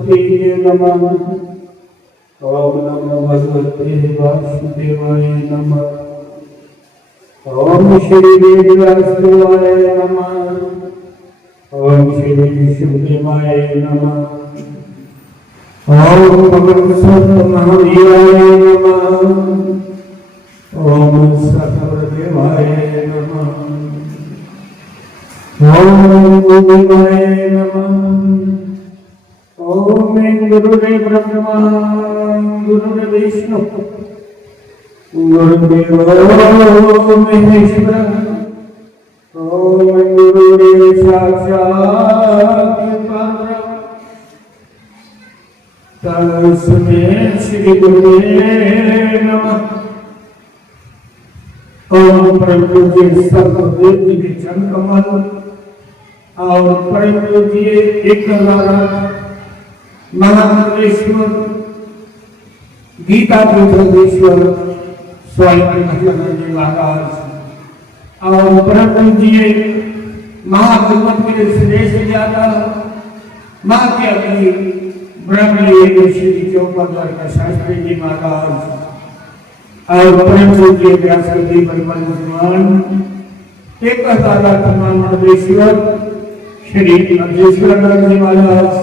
सरस्वती नमः। ओम नमो भगवते वासुदेवाय नमः। ओम श्री वेदव्यासदेवाय नमः। ओम श्री विष्णुदेवाय नमः। ओम भगवत महावीराय नमः। ओम सकलदेवाय नमः। ओम गुरुदेवाय नमः। ओम गुरुदेव ब्रह्मा गुरुदेव विष्णु गुरुदेव महेश्वर। ओम गुरुदेव साक्षात् परब्रह्म तस्मै श्री गुरुदेव नमः। ओम प्रभु जी सतगुरु जी के चरण कमल और प्रभु जी एक महामंडलेश्वर गीता पीठेश्वर स्वयं जी महाराज और प्रभु जी महाभगवत के श्रेष्ठ ज्ञाता महात्यागी ब्रह्मलीन श्री चौपड़ का शास्त्री जी महाराज और प्रभु जी व्यासदेव ब्रह्मज्ञान एक मंडलेश्वर श्री अजेश्वर जी महाराज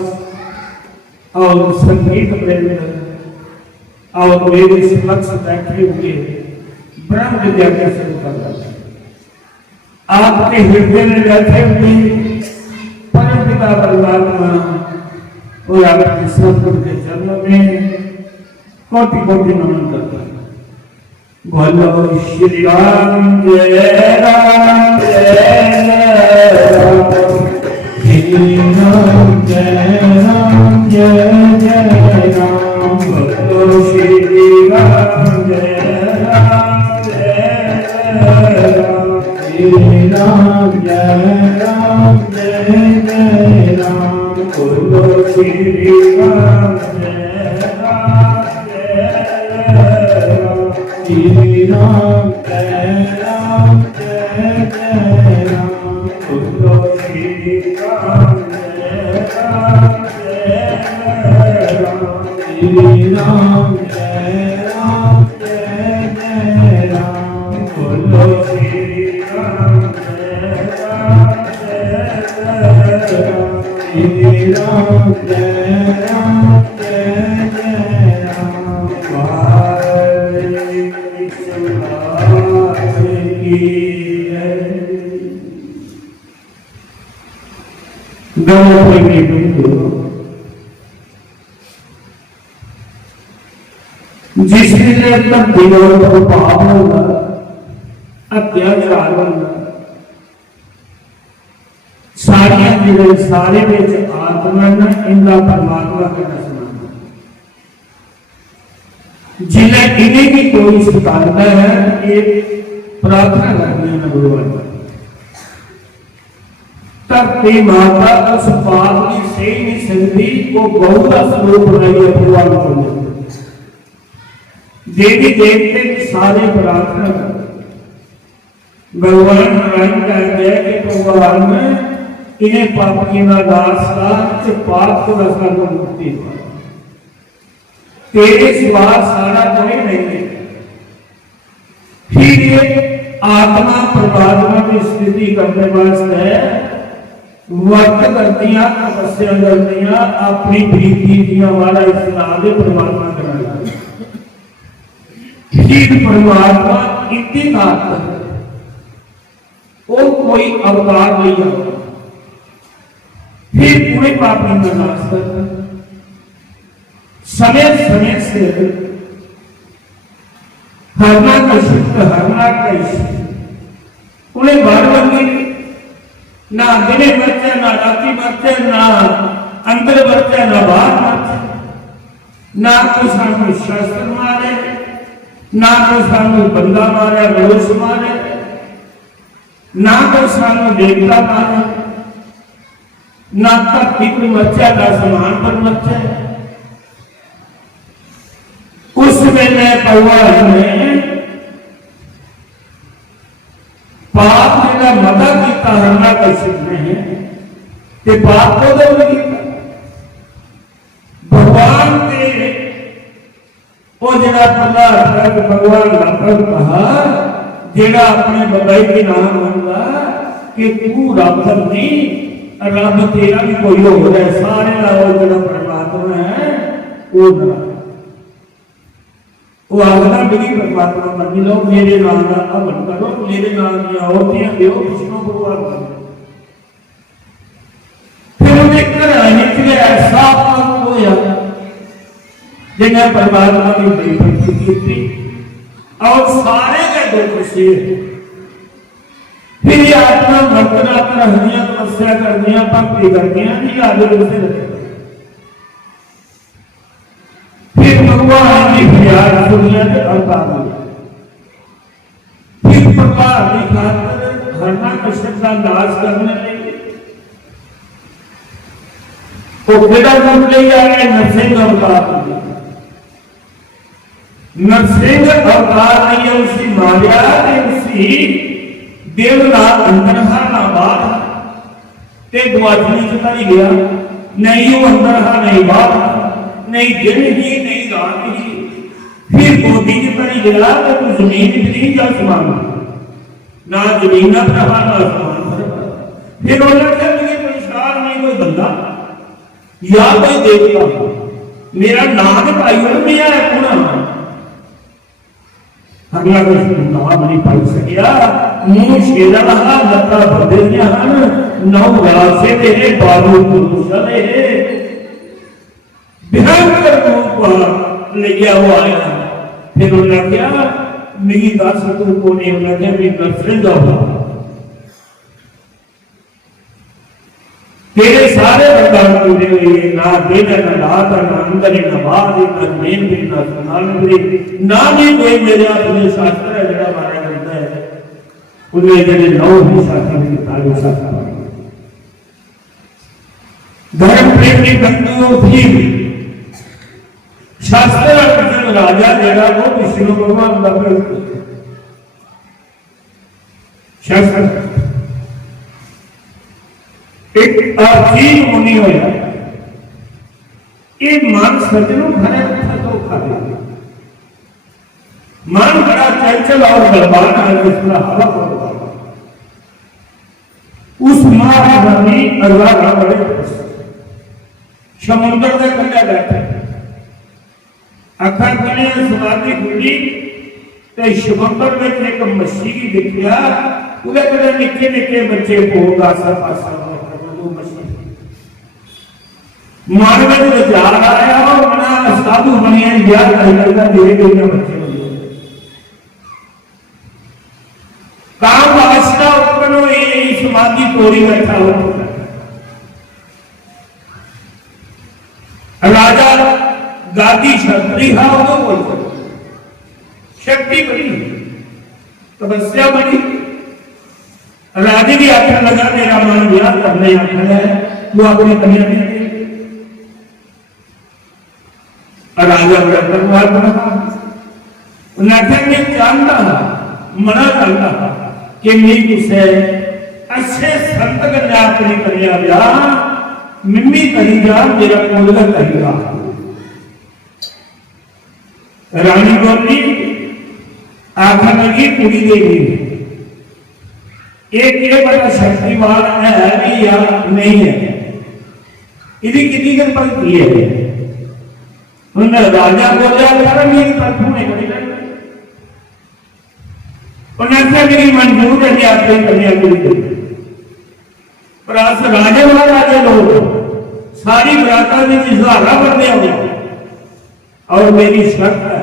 और संगीत प्रेम और मेरे समक्ष बैठे हुए ब्रह्म विद्या के संत आपके हृदय में बैठे हुए परम पिता परमात्मा और आपके सतगुरु के चरणों में कोटि कोटि नमन करता है। बोलो श्री राम जय राम श्री राम जय राम जय जय राम। बोलो श्री राम जय राम जय राम श्री राम जय राम जय जय राम। बोलो श्री राम जय राम जय राम श्री राम जय राम जय जय राम। बोलो श्री राम जय राम जय राम श्री राम जय राम जय जय राम। बोलो श्री राम जय राम जय जय राम श्री राम जय राम जय जय राम। जिसने तक दिनों को पाप होगा अत्याचार होगा सारे विच आत्मा ने इनका परमात्मा का सुना जिन्हें इन्हें की कोई सिखाता है एक प्रार्थना करनी है भगवान धरती माता उस पाप की सही नहीं सकती वो बहुत स्वरूप बनाइए भगवान को देवी देवते सारे प्रार्थना भगवान नारायण कहते हैं कि भगवान इन्हें पाप की नाश का पाप को रखा को मुक्ति तेरे सिवा सारा कोई नहीं है। फिर ये आत्मा परमात्मा की स्थिति करने वास्ते वर्त करदियां तपस्या करदियां अपनी प्रीति दिया वाला इस्लाम दे परमात्मा करना ठीक परमात्मा इतनी ताकत वो कोई अवतार नहीं आता फिर पूरे पापी का नाश करता समय से हरना उन्हें बार बंदी ना दिने बच्चे ना राती बच्चे ना अंदर बच्चे ना बाहर बच्चे ना कोई सामू शास्त्र मारे ना कोई सामू बंदा मारे रोज मारे ना कोई सामू देवता मारे ना धरती पर मचा ना समान पर मचा उस वेले भगवान ने पाप जिहड़ा मता कीता हरना कशिप ने ते पाप को दौड़ कीता जरा प्रहलाद भगवान रब कहा जेड़ा अपने बबाई के नाम होगा कि तू रब नहीं, रब तेरा भी कोई हो रहा है, सारे का वो जो परमात्मा है वो वो आखना मेरी परमात्मा मनी लो, मेरे नाम का हवन करो, मेरे नाम की आहुतियां दो, विष्णु भगवान करो। फिर उन्हें घर निकले ऐसा पाप होया जिन्हें परमात्मा की बेइज्जती की और सारे के दुख से फिर ये आत्मा मरतना रहनिया, तपस्या करनिया, भक्ति करनिया नहीं आगे से लगे। फिर भगवान की फरियाद सुनिया के अवतार लिया। फिर प्रहलाद की खातिर हिरण्यकश्यप का नाश करने लगे। तो बेटा रूप ले आए नरसिंह अवतार लिया। नरसिंह अवतार नहीं है, उसी माया उसी दिल ना अंदर हा ना बाहर ते द्वाजनी चला ही गया, नहीं वो अंदर हा नहीं बाहर, नहीं दिन ही नहीं रात ही। फिर मोदी के पर ही गया तो तू जमीन नहीं जा आसमान ना जमीन ना प्रभा ना आसमान। फिर उन्होंने मुझे परेशान नहीं कोई बंदा या कोई देवता, मेरा नाम पाई और मैं है पुनः अगला नाम नहीं पाई सकिया। मुंह शेरा रहा, लता बदलिया हन, नौ रासे तेरे बाबू पुरुषले भयंकर रूप ले गया वो आया। फिर उन्होंने क्या मेरी दस तू को नहीं, उन्होंने मेरी नरसिंह अवतार तेरे सारे वरदान पूरे हुए, ना दिन ना रात ना अंदर ना बाहर ना जमीन भी ना सुनान भी ना भी कोई मेरे अपने शास्त्र है जड़ा मारा करता है उन्हें जड़े नौ ही शास्त्र की तारीफ शास्त्र धर्म प्रेम की बंधुओं भी शास्त्र अर्जुन राजा जड़ा वो विष्णु भगवान का प्रभु शास्त्र एक अजीब मुनि होया। ये मन सज्जनों घरे तो खा दे, मन बड़ा चंचल और बलवान है, जिसका हवा होता उस महारानी अल्लाह बड़े समुद्र के कंढे बैठे अखर बने समाधि खुली ते समुद्र में एक मछली की दिखिया, उधर कदे निके निके बच्चे भोग आसा पासा मन में विचार आया और बड़ा साधु बनिया याद करता धीरे धीरे बच्चे काम वास्ता उत्पन्न हुई समाधि तोड़ी बैठा हो। राजा गादी क्षत्रिय हा वो बोलते शक्ति बड़ी तपस्या बड़ी। राजे भी आखिर लगा मेरा मन याद करने आखिर है तू अपनी कन्या नहीं राजा बड़ा परिवार बना। उन्हें जानता मना जानता कि मेरी उसे अच्छे संत कन्या अपनी कन्या ब्याह मिम्मी करी जा मेरा कोलगा करेगा। रानी बोली आखिर लगी कुड़ी देगी एक ये बड़ा शक्तिवान है भी या नहीं है, इधर कितनी कर पड़ती है। राजा बोलिया मेरी तरफों ने उन्हें मेरी मंजूर है आपकी कन्या पर राजे महाराजे लोग सारी बराता में इजहारा करने हो और मेरी शर्त है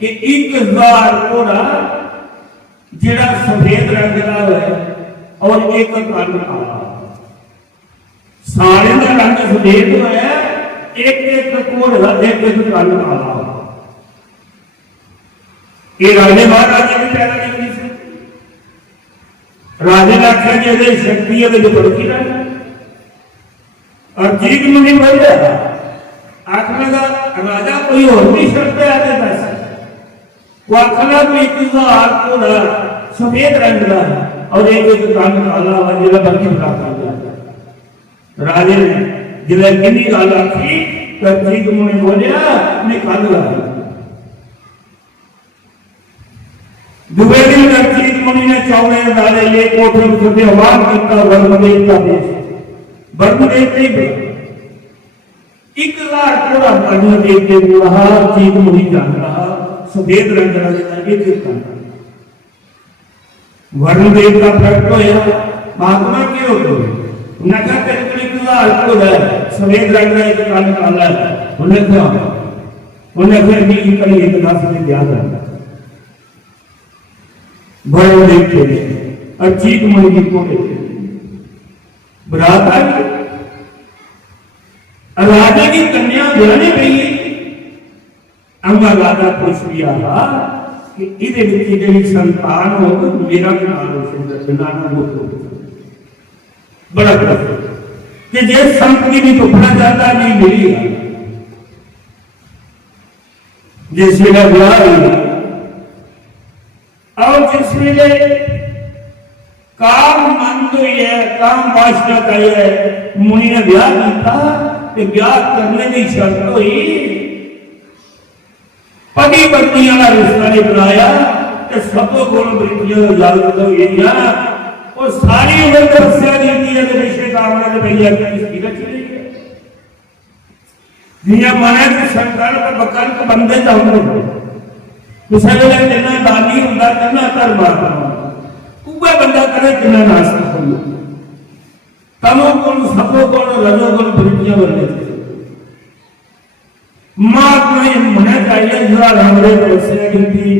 कि 1000 घोड़ा जेड़ा सफेद रंग का है और एक काला काला सारे का रंग सफेद है एक एक घोड़ा एक एक काला काला। ये राजे महाराजे भी पैदा नहीं सी राजे ने आख्या जी शक्ति है तो बढ़ती रहे और जीत मुनि बोल रहा आखने का राजा कोई और भी शर्त आते पैसा वो आखना तो 1000 घोड़ा सफेद रंग का और एक एक काला काला हुआ जिला बल्कि प्राप्त हो राजे ने जिला किन्नी गाल आखी तो जीत मुनि बोलिया मैं कालू दुबे दिन रंजीत मुनि ने चौड़े डाले ले कोठे में आह्वान किया वर्मदेव का देश वर्मदेव ने 1000 घोड़ा वर्मदेव के बुढ़ा रंजीत मुनि जान रहा सफेद रंग का वर्मदेव का प्रकट होया महात्मा की हो गए नखा तेरे 1000 घोड़ा सफेद रंग का एक काला काला उन्हें फिर भी कड़ी एक दास ने याद रखा बड़े देखते अजीत मुनि को बरात आई राजा की कन्या ब्याने गई अंगा राजा खुश किया कि इहदे विच जेहड़ी संतान हो मेरा भी नाम रोशन नाम वो बड़ा खुश कि जे संत की भी टुकड़ा जाता नहीं मिलेगा जिस वेला ब्याह हुआ और जिस वेले काम मंद हुई है काम बादशाह का है मुनि ने ब्याह किया ब्याह करने की शर्त हुई पति पत्नी वाला रिश्ता नहीं बनाया सबों को इजाजत हुई और सारी उम्र तपस्या दी विषय कामना भैया जिया माने संकल्प बकल्प बंदे जाऊंगे किसी वेले कितना दानी होंगे कितना धर्मात्मा उवे बंदा करे कितना नास्तिक होंगे तमो गुण सतो गुण रजो गुण वृत्तियां बनने महात्मा ये होना चाहिए जरा हमारे तपस्या की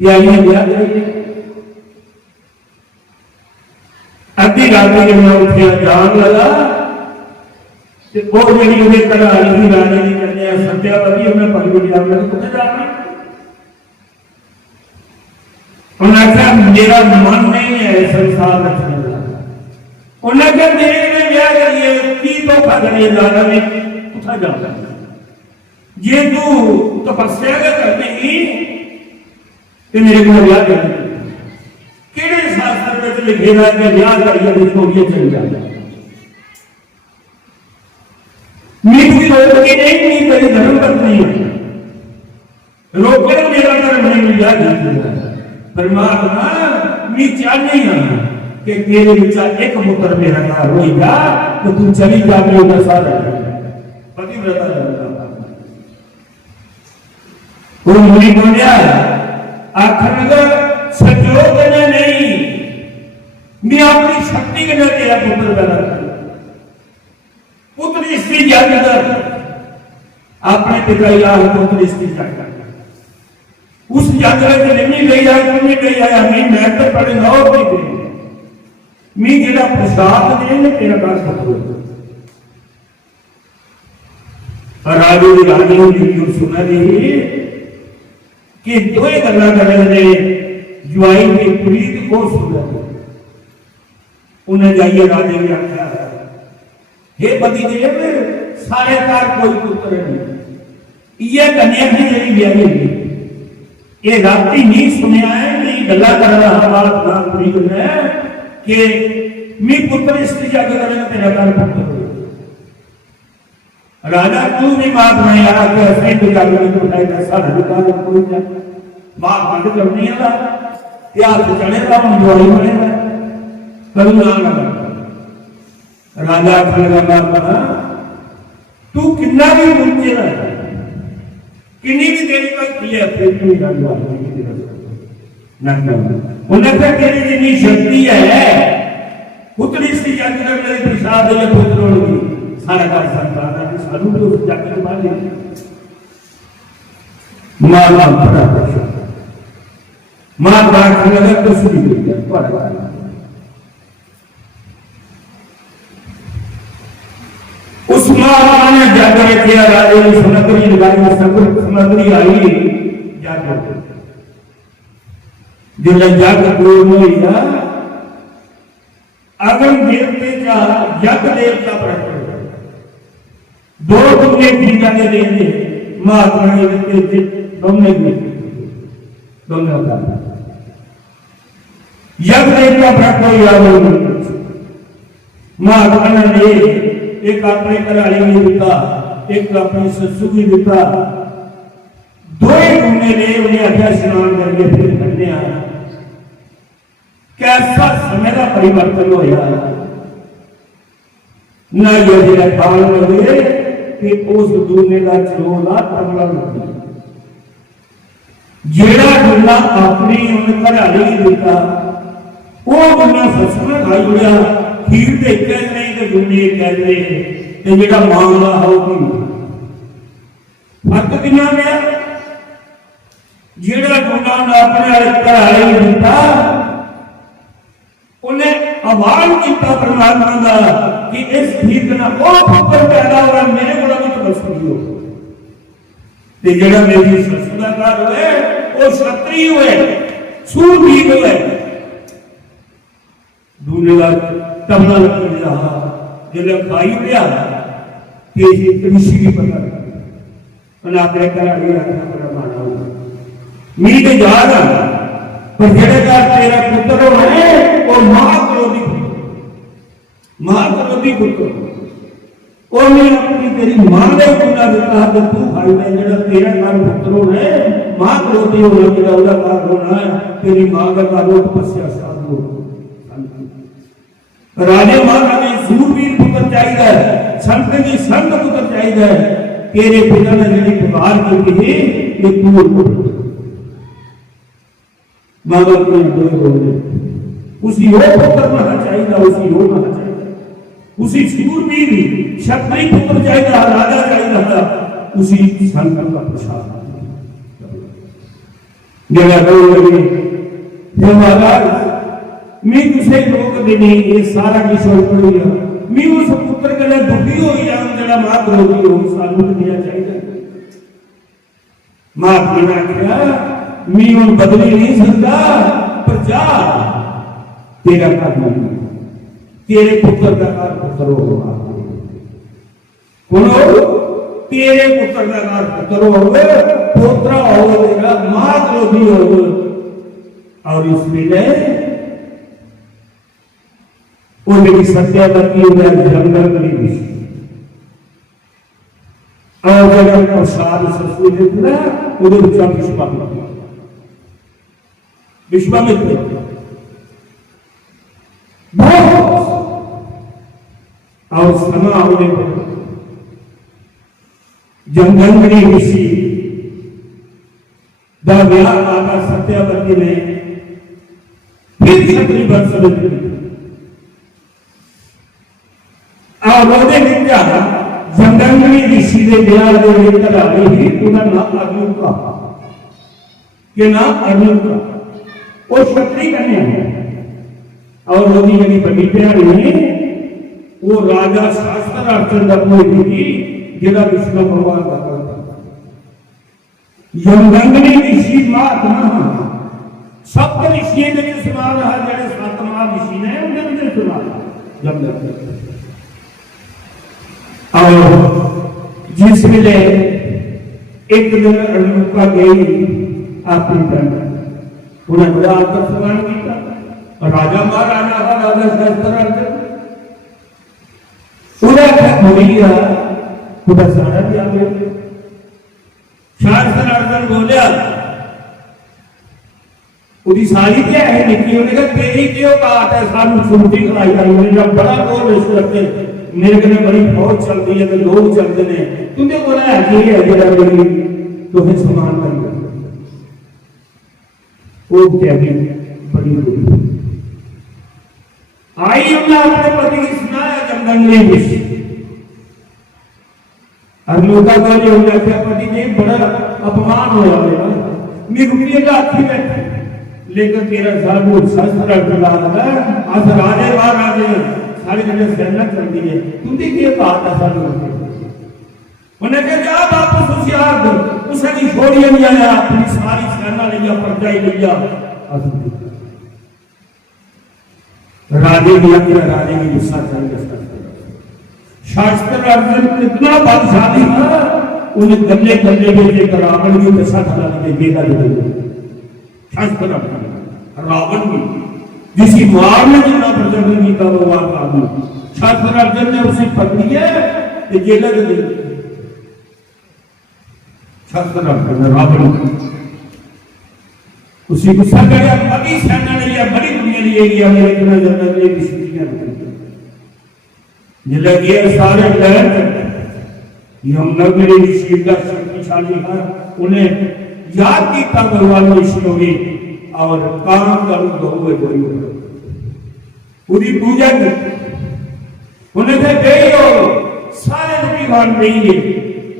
या ये ब्याह करिए अद्धी रात के मैं उठिया जान लगा वो जी उन्हें कड़ा आई राजे की कन्या सत्यावती उन्हें पगड़ी जाना कुछ जाना उन्हें कहा मेरा मन नहीं है संसार रखने वाला उन्हें कहा मेरे में ब्याह करिए की तो पगड़ी जाना में उठा जाता ये तू तपस्या करने ही मेरे को ब्याह कर केड़े शास्त्र में लिखेगा कि ब्याह करिए छोड़िए चल जाता मीठी रोक के नहीं तेरी धर्म पत्नी है रोके तो मेरा धर्म नहीं ब्याह कर परमात्मा मैं चाहते हैं कि तेरे विचार एक पुत्र मेरा नाम होगा तो तू चली जाके उधर सारा पतिव्रता वो मुनि बोलिया आखिर अगर संजोग ने नहीं मैं अपनी शक्ति के लिए तेरा पुत्र पैदा कर पुत्र स्त्री जाकर अपने पिता या पुत्र स्त्री जाकर उस यात्रा के लिए नहीं गई है नहीं गई है मैं तो पढ़े ना और नहीं गई मैं जेड़ा प्रसाद दे ने तेरा का सत्य और राजू की रानी की सुना रही कि दो ही गल्ला करने ने जुआई की प्रीत को सुना उन्हें जाइए राजे ने आख्या हे पति देव सारे कार कोई पुत्र नहीं ये कन्या की जेडी ब्याही हुई ये रात्रि नहीं सुनिया है नहीं गला कर रहा बात नाम प्रीत है कि मैं पुत्र स्त्री जाकर करेगा तेरा कार पुत्र राजा तू भी बात नहीं आ कि ऐसे तो जाकर तो उठाएगा सारा निकाल कोई जा बात बंद करनी है या तो चढ़ेगा हम जोड़ी बनेगा करुणा लगा राजा खलगा बाबा तू कितना भी ऊंचे रह किन्हीं भी देरी तक किया फिर भी राजा ना उन्हें कहा तेरी जितनी शक्ति है पुत्री स्त्री जाकर मेरे प्रसाद या पुत्र होगी सारा का संतान है सारू तो जाकर मार मारना बड़ा प्रश्न मार बात लगा तो सुनी गई पर उस महात्मा ने जाकर किया राजे ने समग्री लगाई समग्री आई जाकर जिला जाकर बोलिया अगम देवते का यज्ञ देवता प्रकट दो तुमने पीजा के देंगे महात्मा ने दोनों यज्ञ देवता प्रकट हो महात्मा ने एक अपने घराली में दिता एक अपनी ससु की दिता दोए घूमने ने उन्हें आख्या स्नान करके फिर करने आया। कैसा समय का परिवर्तन होया ना ये बाल लगे कि उस दूने का चरोला तबला लगे जेड़ा दुना अपनी उन घराली दिता वो दुनिया फसना खाई उड़िया खीर दे कह नहीं तो दुनिया कह रहे ते जेड़ा मांगदा है वो फर्क कितना गया जेड़ा दुना अपने घराली दिता उन्हें आह्वान किया परमात्मा का कि इस खीर ना वो पुत्र पैदा हो मेरे को भी तो बस हो ते जेड़ा मेरी ससुर का घर होए वो क्षत्रिय होए सूरवीर होए दूने का तबला लग रहा जिले खाई लिया कि ऋषि की पता उन्हें अपने घर आ गया बड़ा माना हुआ मी के जा रहा पर जेड़े का तेरा पुत्र है वो महाक्रोधी पुत्र उन्हें अपनी तेरी मां ने पूरा दिता है तू भाई ने जेड़ा तेरा घर पुत्र है महाक्रोधी होना जेड़ा उसका घर होना है तेरी मां का घर हो तपस्या साधु राजे महाराजे सूरवीर पुत्र चाहिए संत की संत पुत्र चाहिए तेरे पिता ने जेड़ी पुकार की थी ये पूर्ण मां बाप ने दो बोले उसी हो पुत्र होना चाहिए उसी हो होना चाहिए उसी सूरवीर क्षत्रिय पुत्र चाहिए राजा चाहिए उसी संत का प्रसाद जगह लगे हे महाराज मैं तुझे रोक देनी ये सारा किश हो गया मैं उस पुत्र के लिए दुखी हो गया जरा मां क्रोधी हो सानू दिया चाहिए मां ने आख्या मैं उन बदली नहीं सकता पर जा तेरा घर नहीं तेरे पुत्र का घर पुत्र होगा कौन तेरे पुत्र का घर पुत्र होगा पोत्रा होगा मां क्रोधी होगा और इसलिए वो मेरी सत्यावती जंगल में और जगह प्रसाद ससुर देखना उधर बच्चा विश्वामित्र और समा होने पर जंगल में ऋषि माता सत्यावती ने फिर क्षत्रिय वंश में जंगली ऋषि ने ब्याह लेकर आ गई उनका नाम अर्जुन का के नाम अर्जुन का वो क्षत्रिय कन्या है और मोदी जी बड़ी प्यारी है वो राजा शास्त्र अर्जुन की जिला विष्णु भगवान का जंगली ऋषि महात्मा सप्त ऋषि ने सुना रहा जड़े सातवा ऋषि ने उन्हें सुना जंगल और जिस वेले एक दिन अनुका गई अपनी उन्हें बड़ा आदर सम्मान किया राजा महाराजा का राजा शास्त्र सारा भी आ गया शास्त्र अर्जुन बोलिया उदी सारी क्या है निकी उन्हें कहा तेरी क्यों बात है सानू छुट्टी कराई आई मेरा बड़ा रोल इस करते मेरे कने बड़ी फौज चलती है तो लोग चलते ने तुझे बोला है कि है जेड़ा मेरी तुम्हें सम्मान करी वो क्या भी बड़ी आई उन्हें अपने पति की सुनाया जंगल में विषय अर्जुन का जो क्या पति ने बड़ा अपमान होया मेरा मैं रुपये अच्छी बैठे लेकिन तेरा साधु शस्त्र लगा आज राजे महाराजे सारी जगह सेना चलती है तुझे क्या बात है साधु उन्हें कहा जा वापस उस यार उसे की छोड़िए नहीं आया अपनी सारी सेना लिया परजाई लिया राजे की गुस्सा चल गया शास्त्र अर्जुन इतना बलशाली था उन्हें गले गले में एक रावण की दशा खड़ा के गेला दे शास्त्र रावण की जिसकी मार ने जितना प्रचंड किया वो वार आदमी शास्त्र अर्जुन ने उसे पकड़ी है कि गेला दे शास्त्र रावण उसी गुस्सा गया बड़ी सेना ने लिया बड़ी दुनिया लिए गया मेरे बिना जन्नत में विश्वजियां जिले गए सारे लहर यमुना मेरे ऋषिदा शक्तिशाली है उन्हें याद किया भगवान विष्णु ने और काम कर गौ पूरी पूजा की उन्हें कहा गई हो सारे भगवान नहीं है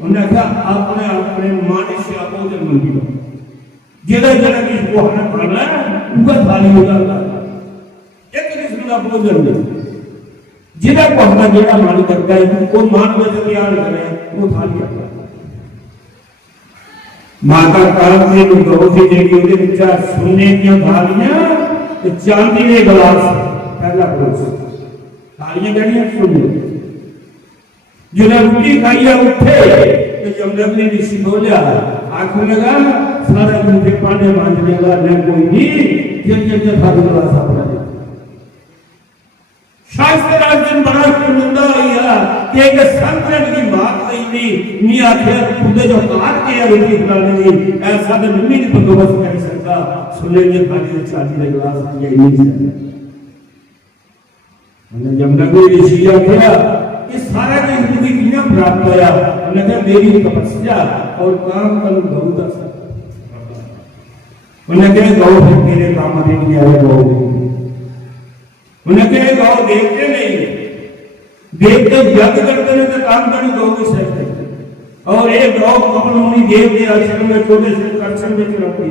उन्हें कहा अपने अपने मानस या भोजन मंगी लो जगह जगह किस को खाना खाना उनका थाली हो जाता एक किस्म का भोजन नहीं जिधर को अपना जेड़ा मान करता है वो मान वजह तैयार करे वो थाली आता माता काल से गौ की जेड़ी ਉਹਦੇ ਵਿੱਚ सोने ਦੀਆਂ थालियां ਤੇ ਚਾਂਦੀ ਦੇ ਗਲਾਸ पहला पड़ोस थालियां ਜਿਹੜੀਆਂ सोने जिन्हें रोटी खाई उठे तो जमदग्नि ऋषि बोलिया आंख लगा सारा दिन के पानी मांझने वाला कोई नहीं जल जल थाली गलास अपना शास्त्र राजन बड़ा सुनंदा है कि एक संतन की बात नहीं नी आखे खुदे जो काट के रोटी खिलाने दी ऐसा तो नहीं बंदोबस्त कर सकता सुनेंगे खाली चाची के गिलास यही नहीं सकते मैंने जमदग्नि ऋषि आख्या ये सारा की जिंदगी कितना प्राप्त होया उन्हें कहा मेरी तपस्या और काम कल गौ का उन्हें कहा गौ तेरे काम में नहीं आया गौ उन्हें कहे गौ देखते नहीं देखते यज्ञ करते हैं तो काम करने गौ के साथ और ये गौ कमल मुनि देव के आश्रम में छोटे से आश्रम में चलती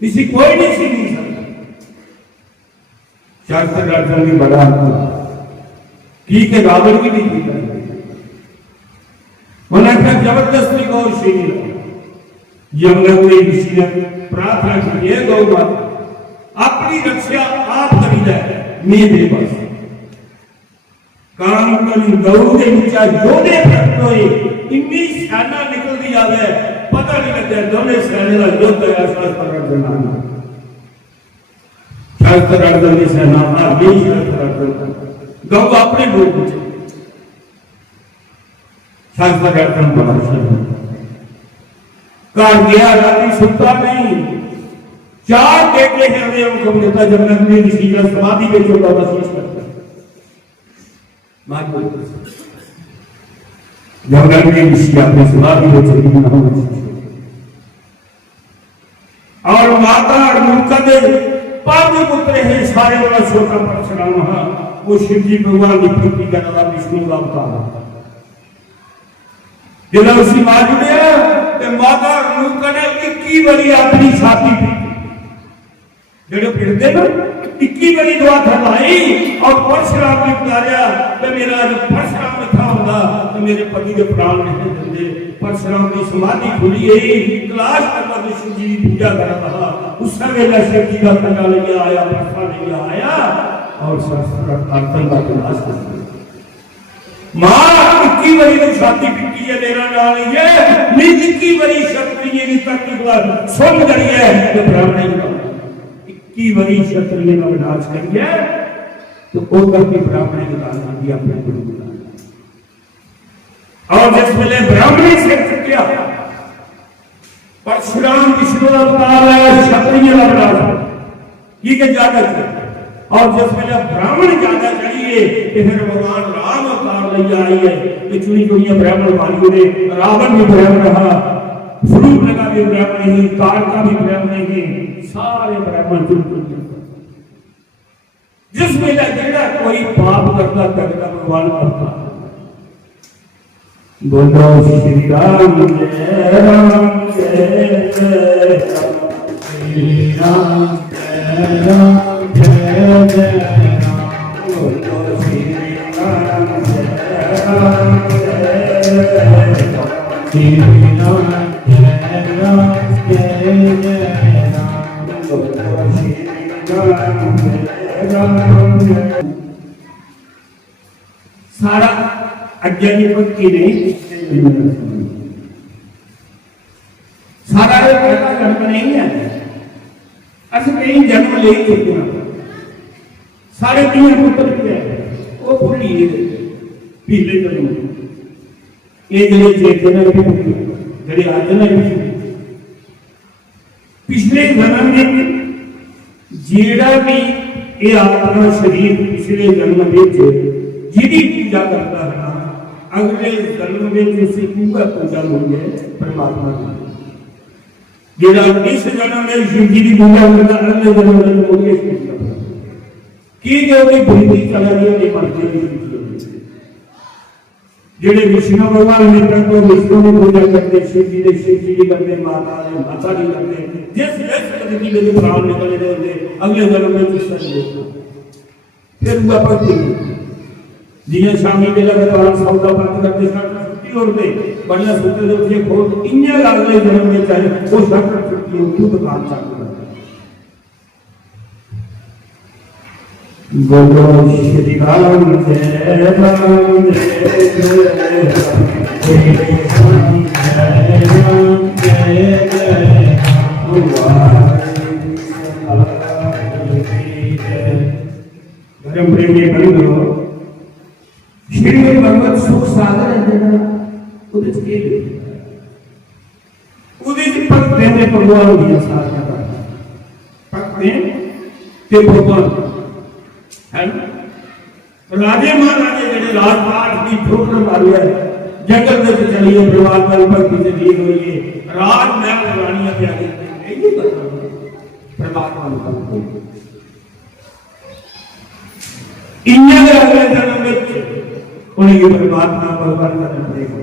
किसी कोई नहीं सीख नहीं सकता शास्त्र राजन में बड़ा की के रावण की नहीं की उन्हें कहा जबरदस्ती गौ सीख यमुना ऋषि ने प्रार्थना की है गौ माता अपनी रक्षा आप करी जाए मेरे बस काम कर गौ के नीचा जोड़े प्रकट होए इतनी सेना निकलती आवे पता नहीं लगता दोनों सेना का युद्ध है शास्त्र अर्जुन शास्त्र अर्जुन की सेना आ गई शास्त्र अर्जुन गौ अपने बोल शास्त्र अर्जुन बड़ा कर गया रात्रि सुता नहीं चार टेकले हैं हमें हुक्म देता जमदग्नि ऋषि का समाधि के जो बाबा शीश करता मां बोल जमदग्नि ऋषि अपने समाधि को चली ना हो और माता अड़मुका दे पांच पुत्र हैं सारे वाला छोटा परशुराम वो शिव जी भगवान की पूर्ति करने वाला विष्णु का अवतार जिला उसी मां जुड़े ते माता अड़मुका ने 21 बारी अपनी छाती जो फिरते ना 21 बारी दुआ करवाई और परशुराम ने पुकारा कि मेरा जो परशुराम लिखा होगा तो मेरे पति के प्राण नहीं देंगे परशुराम की समाधि खुली है कैलाश करना तो शिव जी की पूजा कर रहा उस समय शिव जी का कंडा लेके आया परसा लेके आया और शास्त्र कीर्तन का कैलाश कर मां 21 बारी तो छाती पीटी है मेरा नाल ये नहीं 21 बारी क्षत्रिय की तक सुन करी है तो ब्राह्मण का की वरी क्षत्रिय का विनाश करिए तो ओकर की ब्राह्मण की दान दी अपने गुरु और जिस वेले ब्राह्मणी से चुकिया परशुराम विष्णु अवतार है क्षत्रिय का विनाश की के ज्यादा और जिस वेले ब्राह्मण ज्यादा चढ़िए फिर भगवान राम अवतार ले आई है कि चुनी चुनिया ब्राह्मण वालियों ने रावण भी ब्राह्मण रहा स्वरूप का भी ब्राह्मण ही कार का भी ब्राह्मण ही सारे ब्राह्मण चुन जिस वेला जेड़ा कोई पाप करता तगड़ा भगवान करता बोलो श्री राम जय राम जय जय श्री राम जय राम जय जय राम बोलो श्री राम जय राम जय जय राम श्री राम जय राम जय जय राम बोलो श्री राम जय राम सारा अज्ञानी भक्ति नहीं सारा पहला जन्म नहीं है असं कई जन्म ले चुके हैं सारे 3 पुत्र है वो भूली पीले जन्म ये जले चेतन ਜਿਹੜੇ ਅੱਜ ਨੇ पिछले जन्म में जेड़ा भी ये अपना शरीर पिछले जन्म में जिहदी पूजा करता है ना अगले जन्म में उसे पूरा पूजा होगी परमात्मा की। जेड़ा इस जन्म में शिव जी की पूजा करता अगले जन्म में होगी की जो भी भूमि चला रही मरती जेड़े विष्णु भगवान ने करते विष्णु की पूजा करते शिव जी करते माता ने माता जी करते जिस पद्धति में प्राण निकले होते अगले जन्म में फिर हुआ पति जिया शामी बेला भगवान सौदा बंद करते छुट्टी उड़ते बढ़िया सुते उठे खोल इन्ने अगले जन्म में चाहे वो शक्कर छुट्टी उठू तो काम चालू बोलो श्री राम जय राम जय जय राम जय जय धर्म प्रेमी बंधु श्रीमद् भगवत सुख सागर है जेड़ा ਉਹਦੇ ਚ ਕੀ ਲਿਖਿਆ ਉਹਦੇ ਚ ਭਗਤਾਂ ਦੇ ਭਗਵਾਨ ਦੀਆਂ ਸਾਰੀਆਂ ਗੱਲਾਂ ਭਗਤਾਂ ਤੇ ਭਗਵਾਨ राजे महाराजे जेडे राजपाट की ठोकर मारी है जंगल में चलिए परिवार पर भक्ति से लीन होइए राज महल रानियां के आगे यही परमात्मा को इन्ने अगले जन्म में उन्हें ये परमात्मा भगवान का नाम देखो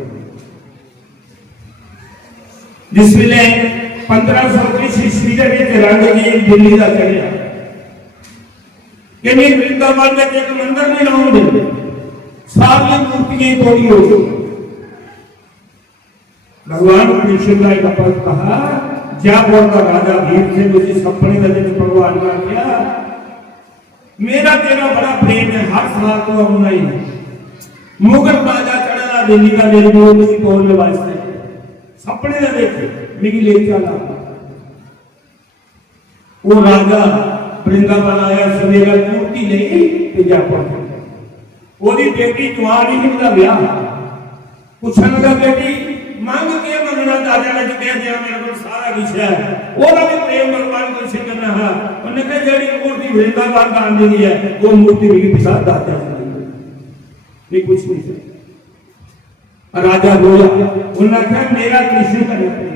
जिसमें 1530 ईस्वी के रंग जी दिल्ली का चढ़िया कि नहीं वृंदावन में एक मंदिर नहीं रहने देते सारी मूर्तियां तोड़ी हो गई। भगवान कृष्ण का एक पद कहा क्या बोलता राजा भीम से मुझे सपने में भगवान का क्या मेरा तेरा बड़ा प्रेम है हर साल को आऊंगा ही मुगल राजा चढ़ा दिल्ली का मेरी मूर्ति बोलने वास्ते सपने में देखे मेरी ले चला वो राजा वृंदावन आया सवेरा मूर्ति नहीं पूजा पहुंचा ओदी बेटी जवान ही उनका ब्याह पूछने लगा बेटी मांग के मंगना दादा ने कह दिया मेरे को सारा कुछ है ओदा भी प्रेम भगवान को से करना है उन्होंने कहा जेडी मूर्ति वृंदावन का आंदी है वो मूर्ति मेरे पिता दादा नहीं कुछ नहीं राजा बोला उन्होंने कहा मेरा कृष्ण का प्रेम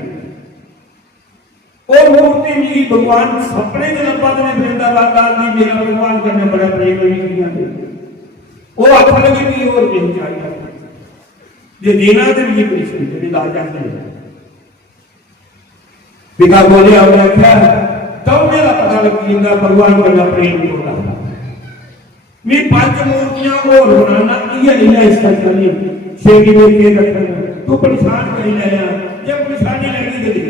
और मूर्ति मेरी भगवान सपने के लंबा ने वृंदावन काल दी मेरा भगवान करने बड़ा प्रेम किया वो आख लगे कि और नहीं चाहिए जे देना तो ये कृष्ण जेडी राजा ने पिता बोले और क्या तब मेरा पता लग गया भगवान का प्रेम होता मैं पांच मूर्तियां और बनाना ये नहीं इसका चलिए शेरी में ये रखना तू परेशान कर लिया जब परेशानी लगी तो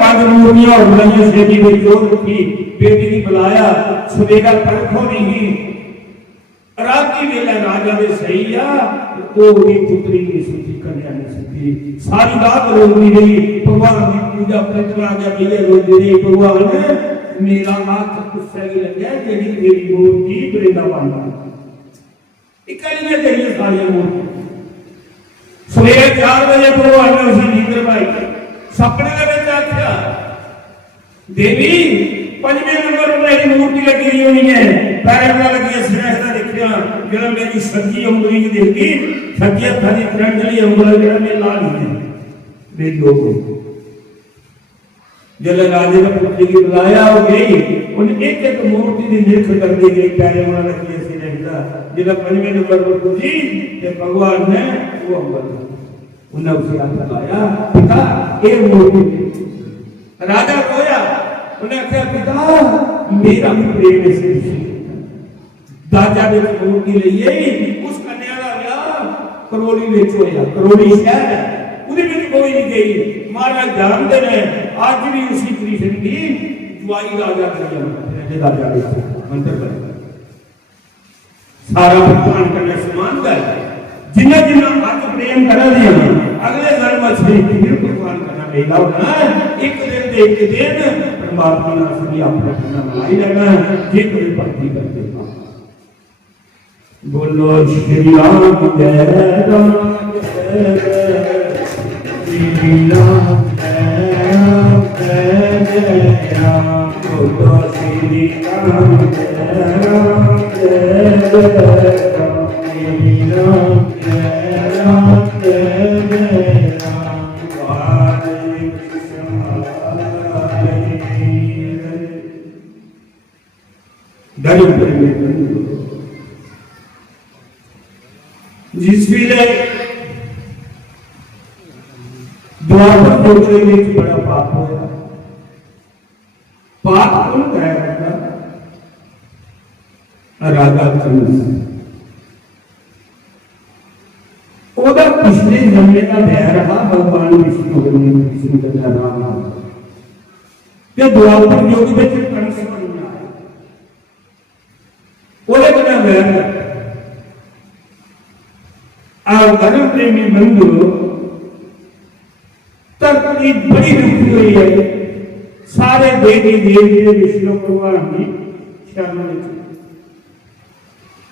पांच मूर्तियां और बनाइया सेठी में जोर रखी बेटी ने बुलाया सवेरा परखो नहीं राती वेला राजा ने सही आ तो भी पुत्री की सुखी कन्या ने सुखी सारी रात रोती रही भगवान की पूजा करते राजा भैया रोती रही भगवान मेरा हाथ गुस्सा ही लग गया जेडी मेरी मूर्ति वृंदावन इकली ने तेरी सारी मूर्ति सवेरे 4 बजे भगवान ने उसे नींद पाई सपने में आख्या देवी पंजवें नंबर मेरी मूर्ति लगी हुई है पैर में लगी श्रेष्ठ देखिया जब मेरी सज्जी उंगली देखी सज्जी थारी त्रंडली उंगली मेरा में लाल है मेरी लोग जब राजे ने पुत्री की बुलाया हो गई उन एक एक मूर्ति की निरख कर दी गई पैर में लगी श्रेष्ठ जब पंजवें नंबर पर पूछी तो भगवान ने वो उंगली उन्हें उसे हाथ लगाया पिता ये मूर्ति राजा रोया उन्हें कहा पिता मेरा भी प्रेम से दादा ने मूर्ति लिए उस कन्या का ब्याह करोली में होया करोली शहर है उन्हें भी कोई नहीं गई महाराज जानते हैं आज भी उसी कृष्ण की जुआई राजा करिया राजा मंत्र पर सारा भगवान करने समान का जिन्हें जिन्हें आज प्रेम करा दिया अगले जन्म से फिर भगवान करना मेला होना एक दिन परमात्मा ने सभी अपना करना मलाई लेना जे कोई भक्ति करते बोलो श्री राम जय राम जय धर्म प्रेमी बंधु, जिस वेले द्वापर युग में बड़ा पाप होया, पाप कौन कराया? राजा कंस। ओदा पिछले जन्मे का बैर रहा भगवान विष्णु विष्णु का नाम ते द्वापर युग में कंस बनना है, ओले कदा बैर और धर्म प्रेमी बंधु धरती बड़ी दुखी हुई है। सारे देवी देवते विष्णु भगवान की शरण में,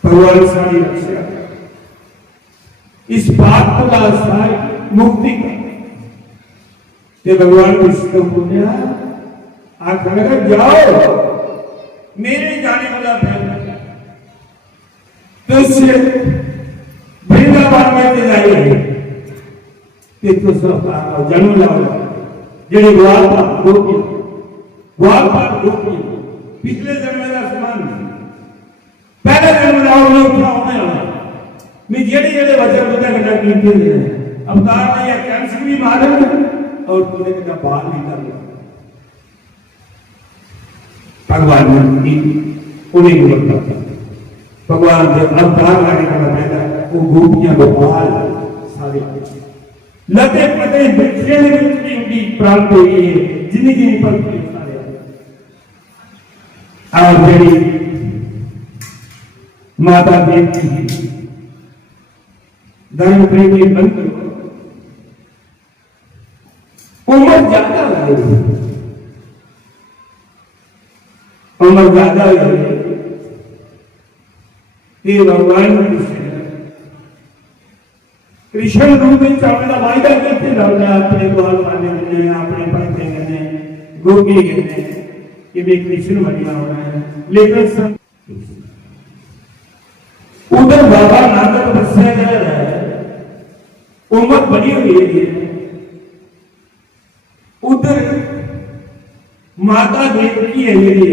भगवान सारी रक्षा कर, इस पाप का सारी मुक्ति कर। भगवान विष्णु बोले आखिर जाओ, मेरे जाने वाला बहन तो उससे वृंदावन में जाइए तो सब जन्म लाओ, जेडे ग्वालपाल गोपी पिछले जन्म का समान पहले जन्म लाओ में उठाओ में जेडे जेडे वचन बता गड्ढा कीते अवतार ने यह कैंसर भी मारे और तूने गड्ढा बाहर भी कर लिया। भगवान ने उन्हें बताया, भगवान जब अवतार लाने का पहला वो गोपियां गोपाल सारे लते पते बिखरे बिखरी उनकी प्राप्त हुई है, जिंदगी पर सारे और मेरी माता देवी धर्म प्रेमी बंधु उम्र ज्यादा लगे, उम्र ज्यादा लगे ये भगवान कृष्ण रूप में चावल का वायदा करते रहते अपने द्वार पाने करने अपने पढ़ते करने गोपी करने कि मैं कृष्ण बनिया होना है। लेकिन सब उधर बाबा नानक बरसा कर उम्र बड़ी हुई है, उधर माता देवकी है मेरी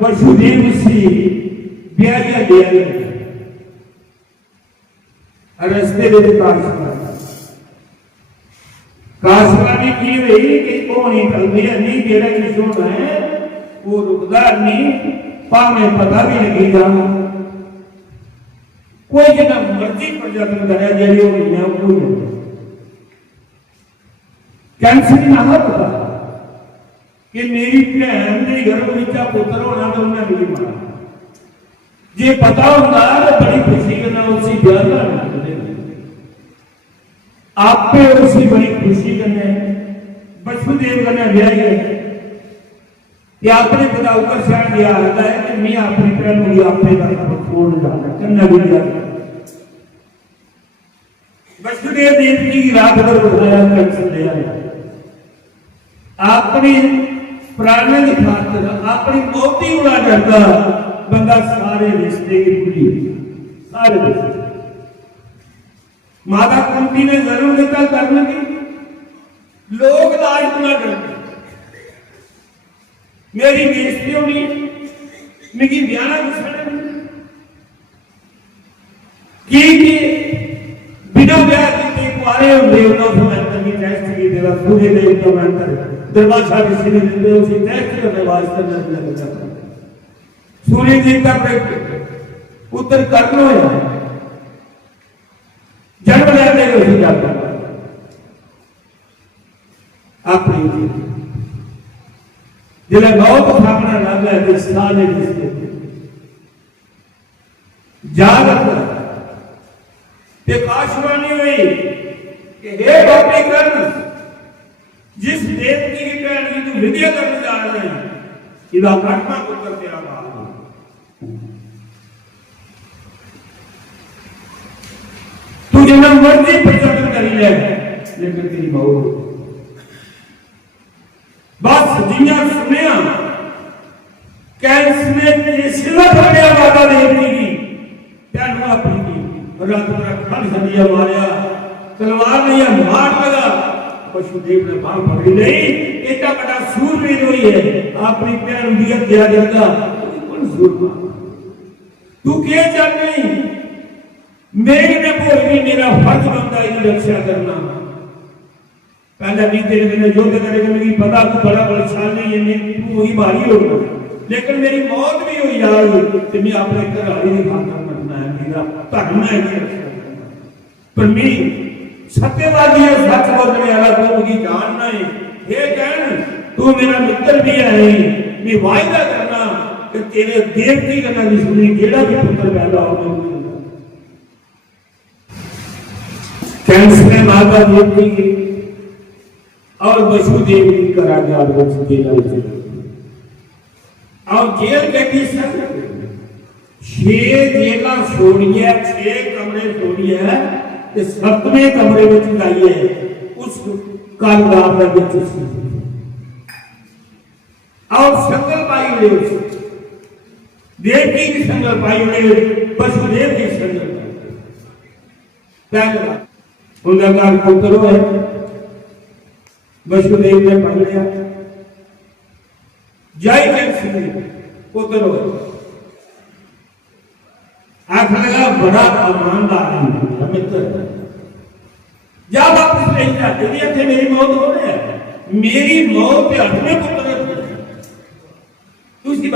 वसुदेव सी ब्याह दिया रस्ते में काशवा भी की रही कि कौन ही चलती है नहीं तेरा किशोर है वो रुकदा नहीं पावे पता भी नहीं जाना कोई जना मर्जी प्रयत्न करे जेडी हो गई है कोई कैंसर ना पता कि मेरी भैन के गर्भ में पुत्र होना तो उन्हें नहीं मारा जे पता होता तो बड़ी खुशी करना उसी ब्याह आपे उसी बड़ी खुशी करने वसुदेव करने ब्याह कि अपने पिता ऊपर शरण दिया आता है कि मैं अपनी बहन हुई आपे का छोड़ जाना करना भी जाता वसुदेव देव की रात भर उठाया कंस ले आया अपनी प्राणों की खातिर अपनी मौत ही उड़ा डरता बंदा सारे रिश्ते की भूली सारे रिश्ते माता कुंती ने जरूर निकल करने की लोग लाज ना डरते मेरी बेइज्जती होनी मेरी ब्याह की बिना ब्याह के कुआरे होंगे उन्होंने समय की टेस्ट की देगा सूर्य देव का मंत्र दरवाजा किसी ने देते उसी टेस्ट करने वास्ते लग जाता सूर्य देव का उत्तर कर्म है जन्म लेने के उसी जाता अपनी जिला बहुत सामने लग है तो सारे रिश्ते जागत ते काशवाणी हुई कि हे गोपी कर्ण जिस देवती की बहन की तू विद्या करने जा रहे हैं इदा घटना पुत्र तेरा बाप तू जितना मर्जी प्रचलन करी ले लेकिन तेरी बहू बस जिन्या सुनिया कैंस ने सिला फड़िया माता देवती की बहन अपनी की रात भर खड़ सदिया मारिया तलवार ने यह मार लगा वसुदेव ने बांह पकड़ी नहीं एडा बड़ा सूरवीर हुई है अपनी भैन की हत्या करता कौन सूरमा तू क्या चाहती मेरी ने भोली मेरा फर्ज बनता है रक्षा करना पहले भी तेरे बिना युद्ध करेगा मुझे पता तू बड़ा बलशाली है तू वही भारी होगा लेकिन मेरी मौत भी हुई यार तो मैं अपने घर वाली की खातर मरना है मेरा धर्म है पर मैं सत्यवादी है सच बोलने वाला तू मुझे जानना है ये कहन तू मेरा मित्र भी है मैं वायदा करना कि तेरे देव की गल्ला नहीं सुनी जेड़ा भी पुत्र पैदा होगा कैंसर माता देवी की और वसुदेव की कारागार में जेल और जेल के सर 6 जेल छोड़ी है 6 कमरे छोड़ी है 7वें कमरे में लाइए उस कारागार में और संगल पाई हुई देवकी की संगल पाई हुई वसुदेव की संगल पहला उनका काल पुत्र है वसुदेव ने पढ़ लिया जय कैंसर पुत्र हो आखिर लगा बड़ा ईमानदार मित्र जब वापस नहीं जाते थे मेरी मौत हो रही है मेरी मौत के हाथ में पुत्र दूसरी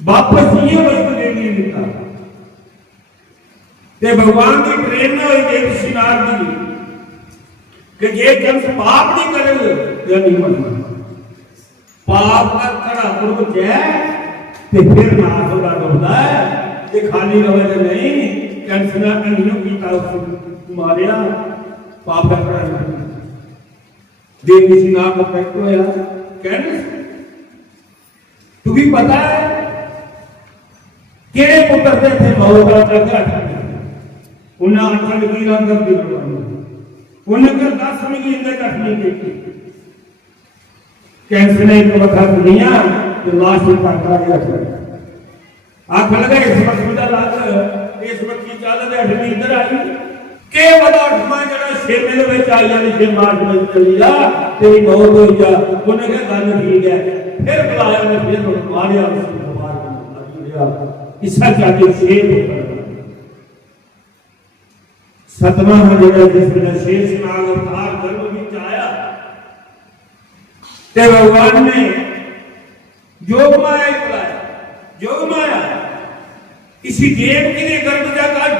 वापस ये वसुदेव ने लिखा भगवान की प्रेरणा हुई देव श्रीनाथ जी कि ये कंस पाप नहीं करेंगे या नहीं मरना पाप का कड़ा क्रोध है तो फिर नाश होगा होता है कि खाली रहे नहीं कंस ने अन्यों की तरफ मारिया पाप का कड़ा देव श्रीनाथ का प्रकट होया कहने तुम्हें पता है केड़े पुत्र थे मौत का उन्हें अठन की रंग दी उन्हें 10 समय की अंदर कटनी की कैंसर ने एक वक्त दुनिया तो लास्ट में पाटा गया आंख लगा इस वक्त मुझे लाग इस वक्त की चाल है अठनी इधर आई के बड़ा अठमा जरा छे मेरे में आई यानी छे मार्च में चली जा तेरी मौत हो जा उन्हें कहा गल ठीक है फिर बुलाया ने फिर मारिया उसको मार दिया इसका चाहते शेर सतवां जेड़ा जिस वेले शेष नाग अवतार गर्भ में आया ते भगवान ने जोग माया बुलाया जोग माया किसी देवकी के गर्भ जा काट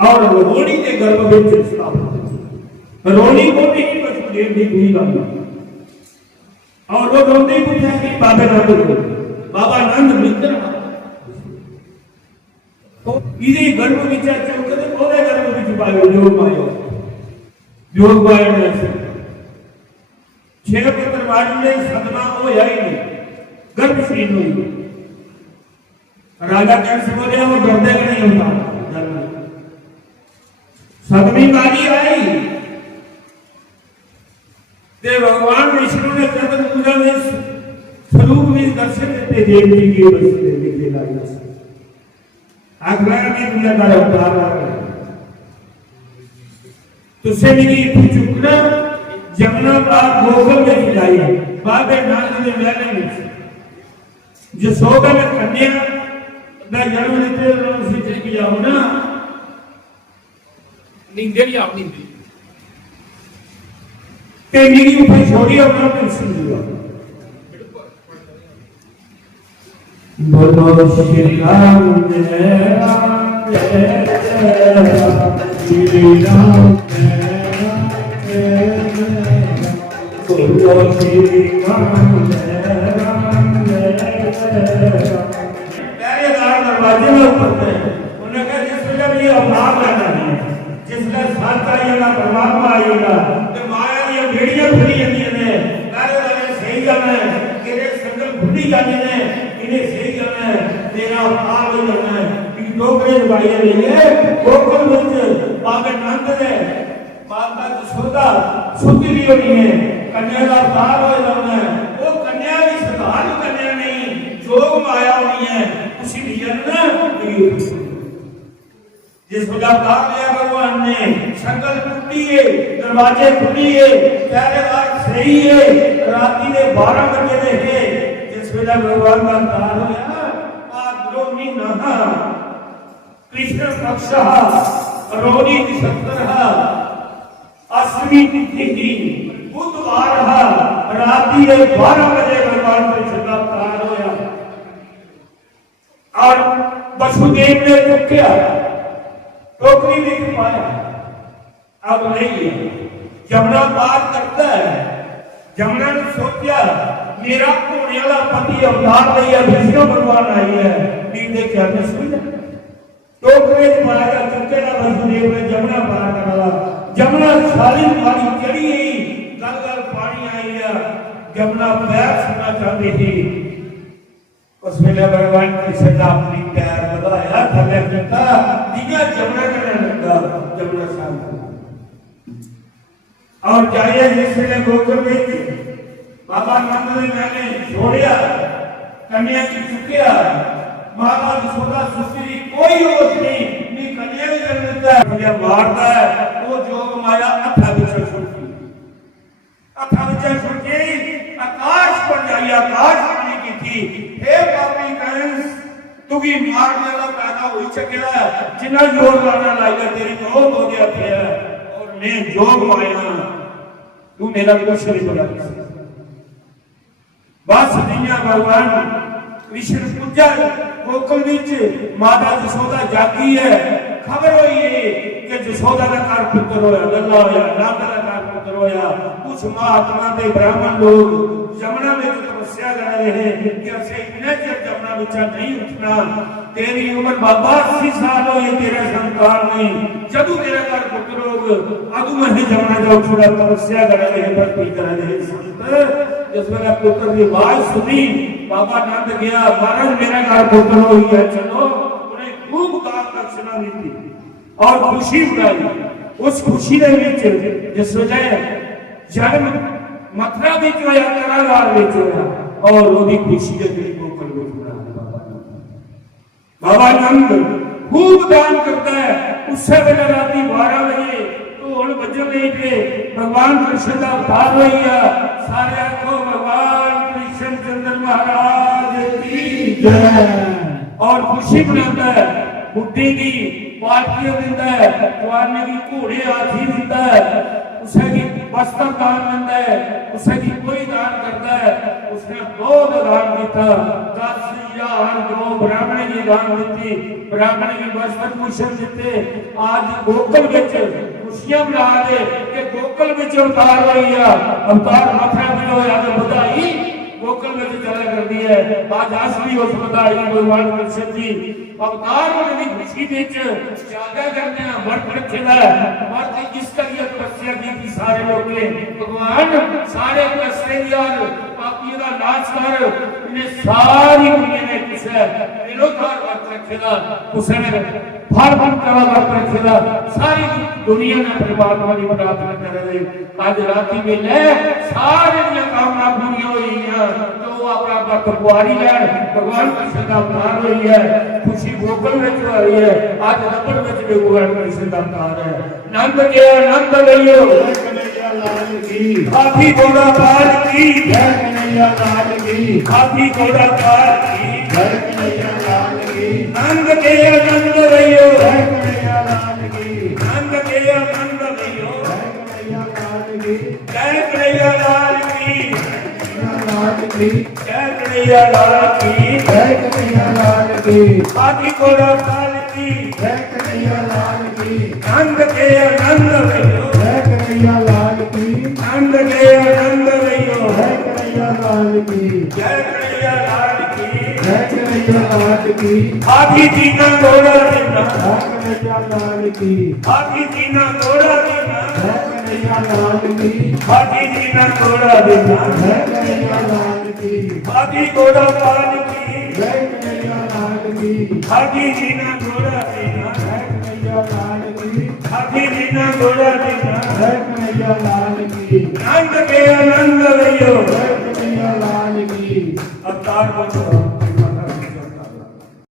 और रोणी के गर्भ में स्थापित रोणी को नहीं वसुदेव की पूरी बात और वो रोते पूछा कि बाबा नंद मित्र तो इधे गर्भ विचार चौकते कोने गर्भ में छुपायो योग माया ने छह पुत्र वाले सदमा हो ही नहीं गर्भशील हुई राजा कैसे बोले वो डरते नहीं होता सदमी बारी आई ते भगवान विष्णु ने चतुर पूजा में स्वरूप में दर्शन देते देव जी के बसते दिखे लागे आखिर में दुनिया का अवतार आ गया तुझसे मेरी चुकना जमुना बाग गोकुल में खिलाई बाबे नाग ने मैंने जसोदा में कन्या का जन्म लेते उनसे चल किया हो ना नींदेरी आप नींदेरी ते मेरी ऊपर छोड़ी और ना सुन लिया बोलो श्री राम जय राम जय श्री राम बोलो श्री राम जय राम जय पहरेदार दरवाजे में उतरते हैं उन्हें कहा जिस वजह ये अवतार लाना है जिसने साथ आएगा परमात्मा आएगा तो माया की भेड़ियां खुली जाती है पहरेदार सही जाना है तेरे संगल खुली जाने ने इन्हें सही जाना है तेरा अवतार हो जाना है कि डोगरे भाइयों लिए गोकुल में बाबे नंद ने माता जसोदा सुंदरी होनी है कन्या का अवतार हो जाना है वो कन्या भी साधारण कन्या नहीं जोग माया होनी है उसी भैया ने जिस वजह अवतार लिया भगवान ने शक्ल टूटी है, दरवाजे खुली है, पहरेदार सही है, राती ने 12 बजे ने है जिस वेला भगवान का अवतार होया भाद्रोनी नहा कृष्ण पक्ष रोनी निशस्त्र अष्टमी तिथि बुधवार राती ने 12 बजे भगवान कृष्ण का अवतार होया और वसुदेव ने चुक्या टोकरी में पाया। अब नहीं है, जमुना पार करता है। जमुना ने सोचा मेरा होने वाला पति अवतार नहीं है, विष्णु भगवान आई है, नींद क्या में सुन टोकरे पाया चुकेगा वसुदेव ने जमुना पार करा। जमुना सारी पानी चढ़ी गई, गल गल पानी आई है। जमुना पैर छूना चाहती थी, उस वेले भगवान कृष्ण ने अपनी पैर बढ़ाया, थले किया, दिया जमुना करने लगा। जमुना शांत और जाइए जिस वेले गोकुल में बाबा नंद ने मैंने छोड़िया, कन्या की चुकिया, माता यशोदा सुस्ती कोई होश नहीं, नी कन्या भी जन्म देता है, मुझे मारता है, वो जोग माया अथा विचर छुटकी, अथा विचर छुटकी, आकाश पर जाइए, आकाश पानी की थी, हे पापी कंस, तुगी मारने वाला पैदा हुई चकेला, जिन्ना जोग लाना लाइगा तेरी मौत हो गया थे, और मैं जोग माया, तू मेरा कुछ नहीं बना बस दुनिया भगवान कृष्ण पूजा गोकुल विच माता यशोदा जागी है। खबर हुई है कि यशोदा का घर पुत्र होया, लल्ला होया, नंद का घर पुत्र होया। कुछ महात्मा दे ब्राह्मण लोग जमुना में तपस्या कर रहे हैं कि असे इतने चिर जमुना विच नहीं उठना, तेरी उम्र बाबा 80 साल हो, तेरा संतान नहीं, जदू तेरा घर पुत्र होगा अदू मैं जमुना जो उठना तपस्या कर रहे हैं, भक्ति कर रहे हैं। संत जिस वेला पुत्र की आवाज सुनी, बाबा नंद गया, महाराज मेरा घर पुत्र हो गया, चलो। उन्हें खूब दान दक्षिणा दी और खुशी उड़ाई। उस खुशी के विच जिस वेले जन्म मथुरा विच होया, करागार विच होया, और ओदी खुशी के दिल गोकुल विच बाबा नंद खूब दान करता है। उस वेले राती 12 बजे ढोल बजन नहीं थे, भगवान कृष्ण का अवतार हुई है। सारे आखो भगवान कृष्ण चंद्र महाराज की जय। और खुशी मनाता है, बुढ़ी की पार्टियां देता है, जवानी की घोड़े हाथी देता है, उसे की वस्त्र दान देता है, उसे की कोई दान करता है। उसने बहुत दान दिया, 10,000 जो ब्राह्मण की दान दी, ब्राह्मण की वस्त्र भूषण देते। आज गोकुल विच खुशियां मना दे कि गोकुल विच अवतार हुई है, अवतार मथुरा में होया तो बधाई गोकुल में चला कर दी है। आज असली उस बधाई भगवान कृष्ण जी अवतार होने की खुशी विच ज्यादा करने वर्त रखेगा। वर्त किस करिए तपस्या की थी सारे लोग ने, भगवान सारे तपस्यार पापियों का नाश कर, इन्हें सारी दुनिया ने कुछ निरोधार वर्त रखेगा, उसने फल फल का वर्त रखेगा। सारी दुनिया ने परमात्मा की प्रार्थना कर रहे। आज राती में सारे कामना पूरी हुई है, तो अपना वर्त बुआरी है, भगवान कृष्ण का अवतार हुई है, खुशी गोकुल में हो रही है। आज नंबर में भगवान कृष्ण का अवतार है। नंद के आनंद लियो, कन्हैया लाल की, हाथी घोड़ा पाल की जय, कन्हैया लाल की, हाथी घोड़ा पाल की जय, कन्हैया लाल की। नंद के आनंद लियो, जय कन्हैया लाल की, नंद के आनंद लियो, जय कन्हैया लाल की, जय कन्हैया लाल की, जय कन्हैया लाल की, जय कन्हैया लाल की। हाथी घोड़ा पाल की जय, कन्हैया लाल की। नंद के आनंद लियो, जय कन्हैया लाल की, नंद के आनंद लियो, जय कन्हैया लाल की, जय कन्हैया लाल की, जय कन्हैया लाल की। हाथी जीना घोड़ा जीना, जय कन्हैया लाल की, हाथी जीना घोड़ा जीना, जय कन्हैया लाल की, हाथी जीना घोड़ा जीना, जय कन्हैया लाल की। हाथी घोड़ा पाल की जय, कन्हैया लाल की, हाथी जीना घोड़ा जीना, जय कन्हैया लाल की, हाथी जीना घोड़ा जीना, जय कन्हैया लाल की। नंद के आनंद लियो, जय कन्हैया लाल की। अवतार